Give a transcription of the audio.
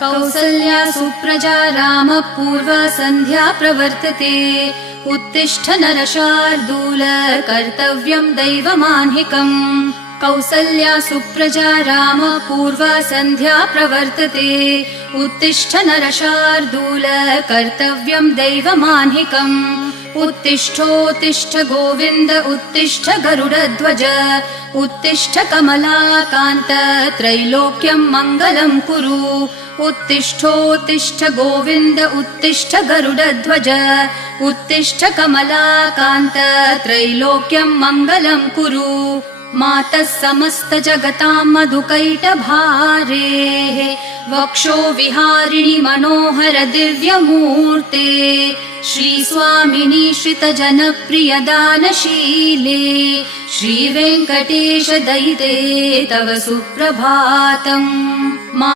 कौसल्या सुप्रजा रामपूर्वा सन्ध्या प्रवर्तते उत्तिष्ठ नरशार्दूल कर्तव्यं दैवमान्हिकम् कौसल्या सुप्रजा रामपूर्वा सन्ध्या प्रवर्तते उत्तिष्ठ नरशार्दूल कर्तव्यं दैवमान्हिकम् उत्तिष्ठोत्तिष्ठ गोविन्द उत्तिष्ठ गरुडध्वज उत्तिष्ठ कमलाकान्त त्रैलोक्यं मङ्गलं कुरु उत्तिष्ठोत्तिष्ठ गोविन्द उत्तिष्ठ गरुडध्वज उत्तिष्ठ कमलाकान्त त्रैलोक्यं मङ्गलं कुरु मातः समस्त जगतां मधुकैटभारेः वक्षो विहारिणि मनोहर दिव्यमूर्ते श्रीस्वामिनि श्रितजनप्रियदानशीले श्रीवेङ्कटेश दयिते तव सुप्रभातम् मा